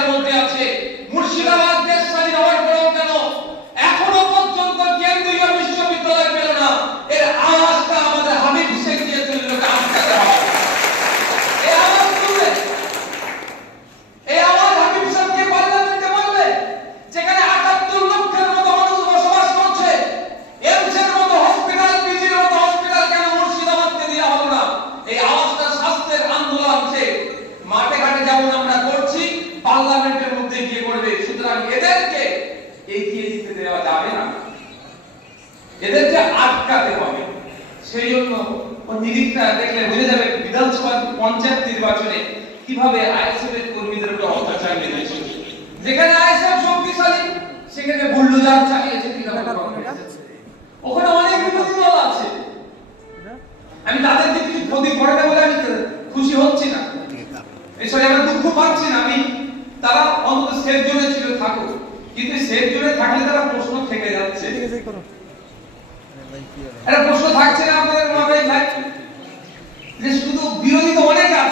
মর্যাদার মধ্যে আছে। মুর্শিদাবাদ দেশ স্বাধীন হওয়ার পরেও কেন এখনো পর্যন্ত কেন্দ্রীয় বিশ্ববিদ্যালয় পেল না? এর আওয়াজটা আমাদের হাবিব শেখ দিয়েছিলেন, লোকে আটকাতে হবে। এই আওয়াজ তুলবে, এই আওয়াজ হাবিব সাহেবকে পার্লামেন্টে বলবে, যেখানে ৭৮ লক্ষের মতো মানুষ বসবাস করছে। এমসের মতো হসপিটাল, পিজির মতো হসপিটাল কেন মুর্শিদাবাদকে দেওয়া হলো না? এই আওয়াজটা স্বাস্থ্যের আন্দোলন সে মাঠে ঘাটে যেমন আমরা করছি, পার্লামেন্টের মধ্যে গিয়ে করবে। সুতরাং এদেরকে এগিয়ে দিতে দেওয়া যাবে না, এদেরকে আটকাতে হবে। সেই জন্য নিরীক্ষা দেখলে বুঝে যাবে বিধানসভা পঞ্চায়েত নির্বাচনে কিভাবে আইএসএফ এর কর্মীদের উপর অত্যাচার নেমেছে। যেখানে আইএসএফ শক্তিশালী সেখানে বুলডোজার চালিয়েছে তৃণমূল কংগ্রেস। ওখানে অনেক বিরোধী দল আছে, আমি তাদেরকে কিছু ক্ষতি করে না বলে আমি খুশি হচ্ছি না, এসব আমরা দুঃখ পাচ্ছি না। আমি তারা অন্তত সেফ জোনে ছিল, থাকুক, কিন্তু সেফ জোনে থাকলে তারা প্রশ্ন থেকে যাচ্ছে। একটা প্রশ্ন থাকছে না আপনাদের মাথায় ভাই, যে শুধু বিরোধী তো অনেক